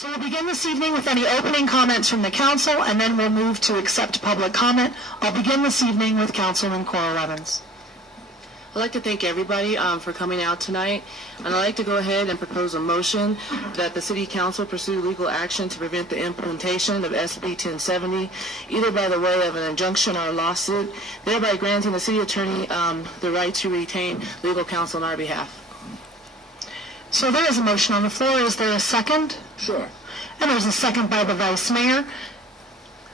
So we'll begin this evening with any opening comments from the council, and then we'll move to accept public comment. I'll begin this evening with Councilman Coral Evans. I'd like to thank everybody for coming out tonight, and I'd like to go ahead and propose a motion that the City Council pursue legal action to prevent the implementation of SB1070, either by the way of an injunction or a lawsuit, thereby granting the City Attorney the right to retain legal counsel on our behalf. So there is a motion on the floor. Is there a second? Sure. And there's a second by the Vice Mayor.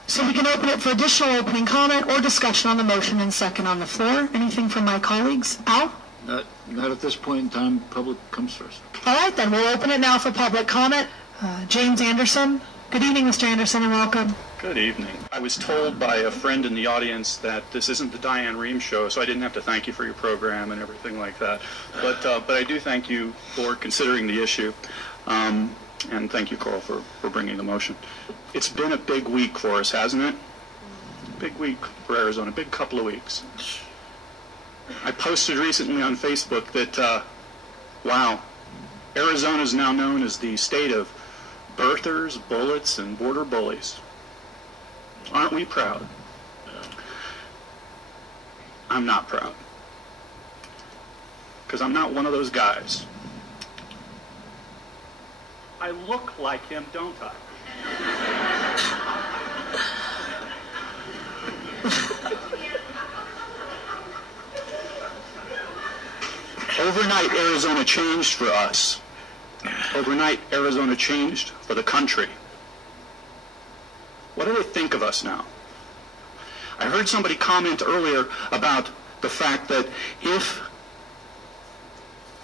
So we can open it for additional opening comment or discussion on the motion and second on the floor. Anything from my colleagues? Al? Not at this point in time. Public comes first. All right, then. We'll open it now for public comment. James Anderson. Good evening, Mr. Anderson, and welcome. Good evening. I was told by a friend in the audience that this isn't the Diane Rehm show, so I didn't have to thank you for your program and everything like that. But I do thank you for considering the issue. And thank you, Coral, for bringing the motion. It's been a big week for us, hasn't it? Big week for Arizona, big couple of weeks. I posted recently on Facebook that, wow, Arizona is now known as the state of birthers, bullets, and border bullies. Aren't we proud? I'm not proud. Because I'm not one of those guys. I look like him, don't I? Overnight, Arizona changed for us. Overnight, Arizona changed for the country. What do they think of us now? I heard somebody comment earlier about the fact that if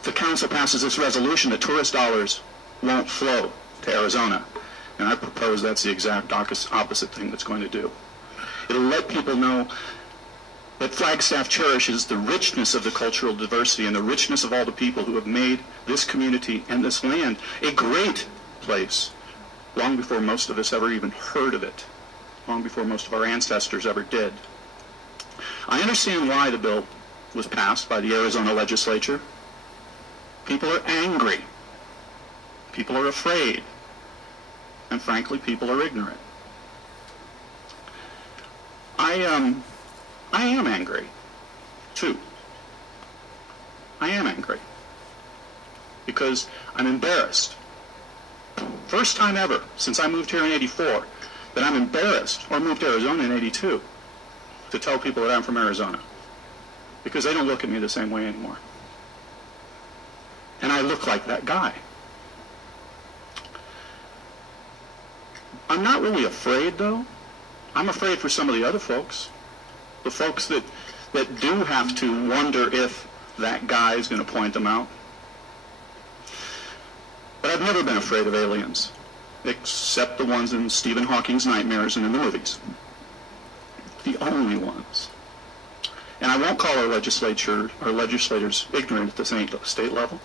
the council passes this resolution, that tourist dollars won't flow to Arizona. And I propose that's the exact opposite thing that's going to do. It'll let people know that Flagstaff cherishes the richness of the cultural diversity and the richness of all the people who have made this community and this land a great place long before most of us ever even heard of it, long before most of our ancestors ever did. I understand why the bill was passed by the Arizona legislature. People are angry. People are afraid. And frankly, people are ignorant. I am angry, too. I am angry. Because I'm embarrassed. First time ever, since I moved here in '84, that I'm embarrassed, or moved to Arizona in '82, to tell people that I'm from Arizona. Because they don't look at me the same way anymore. And I look like that guy. I'm not really afraid, though. I'm afraid for some of the other folks. The folks that do have to wonder if that guy is going to point them out. But I've never been afraid of aliens, except the ones in Stephen Hawking's nightmares and in the movies. The only ones. And I won't call our legislators ignorant at the state level,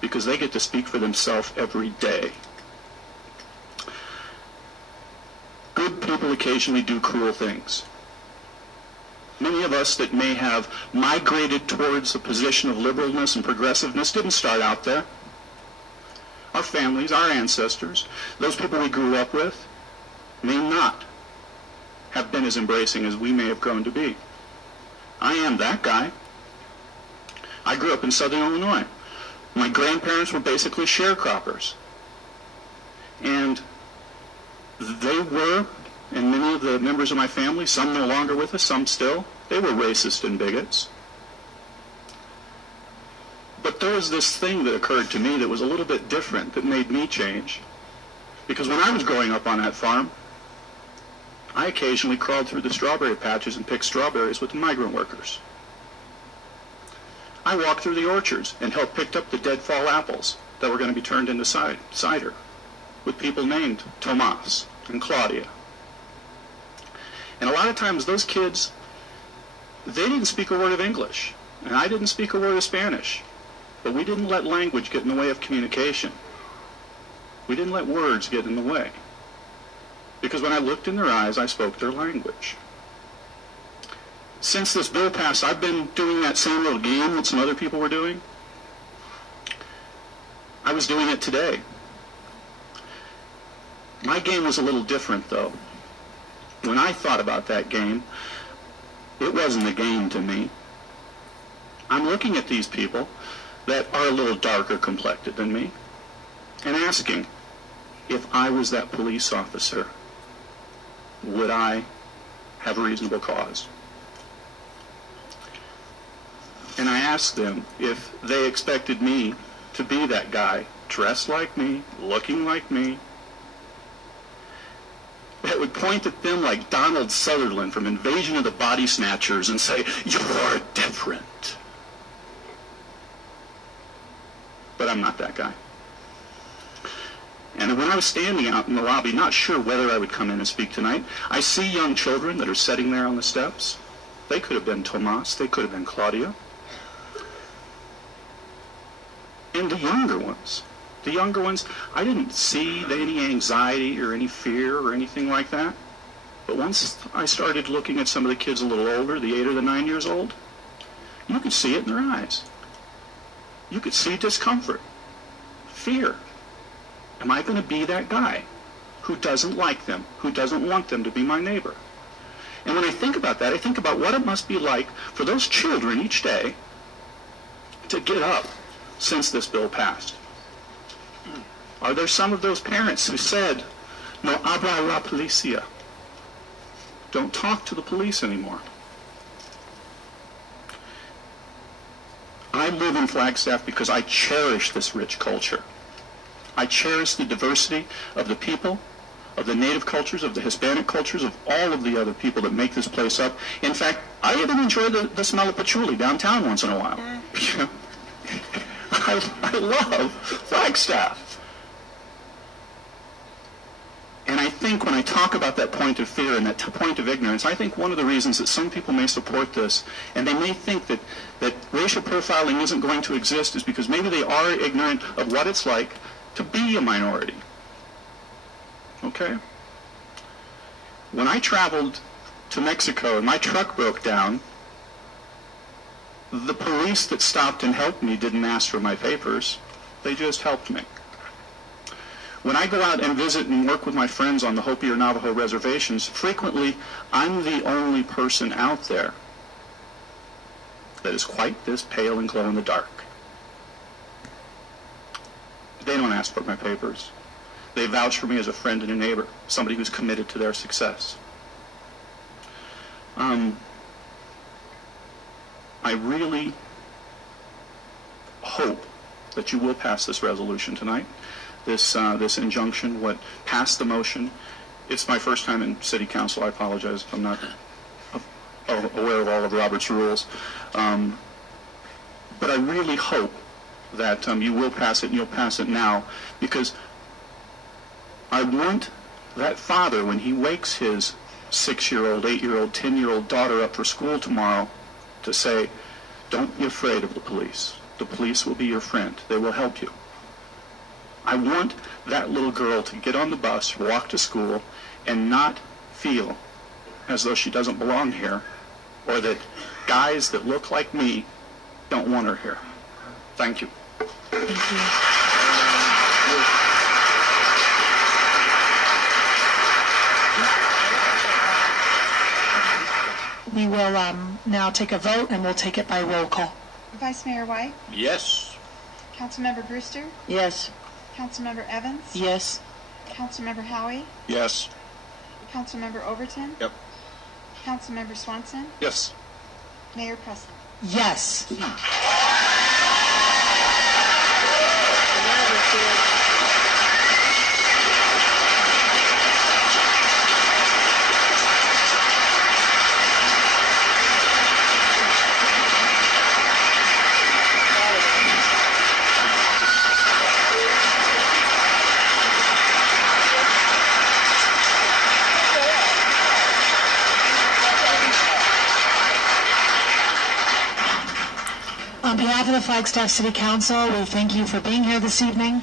because they get to speak for themselves every day. Good people occasionally do cruel things. Many of us that may have migrated towards a position of liberalness and progressiveness didn't start out there. Our families, our ancestors, those people we grew up with, may not have been as embracing as we may have grown to be. I am that guy. I grew up in Southern Illinois. My grandparents were basically sharecroppers. And they were, and many of the members of my family, some no longer with us, some still, they were racist and bigots. But there was this thing that occurred to me that was a little bit different, that made me change. Because when I was growing up on that farm, I occasionally crawled through the strawberry patches and picked strawberries with the migrant workers. I walked through the orchards and helped pick up the dead fall apples that were going to be turned into cider, with people named Tomas and Claudia. And a lot of times those kids, they didn't speak a word of English, and I didn't speak a word of Spanish, but we didn't let language get in the way of communication. We didn't let words get in the way. Because when I looked in their eyes, I spoke their language. Since this bill passed, I've been doing that same little game that some other people were doing. I was doing it today. My game was a little different, though. When I thought about that game, it wasn't a game to me. I'm looking at these people that are a little darker complected than me and asking, if I was that police officer, would I have a reasonable cause? And I asked them if they expected me to be that guy, dressed like me, looking like me, that would point at them like Donald Sutherland from Invasion of the Body Snatchers and say, "You're different." But I'm not that guy. And when I was standing out in the lobby, not sure whether I would come in and speak tonight, I see young children that are sitting there on the steps. They could have been Tomas, they could have been Claudia. And the younger ones, I didn't see any anxiety or any fear or anything like that. But once I started looking at some of the kids a little older, the 8 or the 9 years old, you could see it in their eyes. You could see discomfort, fear. Am I going to be that guy who doesn't like them, who doesn't want them to be my neighbor? And when I think about that, I think about what it must be like for those children each day to get up since this bill passed. Are there some of those parents who said, "No habla la policía"? Don't talk to the police anymore. I live in Flagstaff because I cherish this rich culture. I cherish the diversity of the people, of the native cultures, of the Hispanic cultures, of all of the other people that make this place up. In fact, I even enjoy the smell of patchouli downtown once in a while. I love Flagstaff. And I think when I talk about that point of fear and that point of ignorance, I think one of the reasons that some people may support this, and they may think that racial profiling isn't going to exist, is because maybe they are ignorant of what it's like to be a minority. Okay? When I traveled to Mexico and my truck broke down, the police that stopped and helped me didn't ask for my papers. They just helped me. When I go out and visit and work with my friends on the Hopi or Navajo reservations, frequently I'm the only person out there that is quite this pale and glow in the dark. They don't ask for my papers. They vouch for me as a friend and a neighbor, somebody who's committed to their success. I really hope that you will pass this resolution tonight, this injunction, pass the motion. It's my first time in City Council. I apologize if I'm not aware of all of Robert's rules. But I really hope that you will pass it, and you'll pass it now, because I want that father, when he wakes his 6-year-old, 8-year-old, 10-year-old daughter up for school tomorrow, to say, "Don't be afraid of the police. The police will be your friend. They will help you." I want that little girl to get on the bus, walk to school, and not feel as though she doesn't belong here, or that guys that look like me don't want her here. Thank you. Thank you. We will now take a vote, and we'll take it by roll call. Vice Mayor White? Yes. Councilmember Brewster? Yes. Councilmember Evans? Yes. Councilmember Howie? Yes. Councilmember Overton? Yep. Councilmember Swanson? Yes. Mayor Presley? Yes. On behalf of the Flagstaff City Council, we thank you for being here this evening.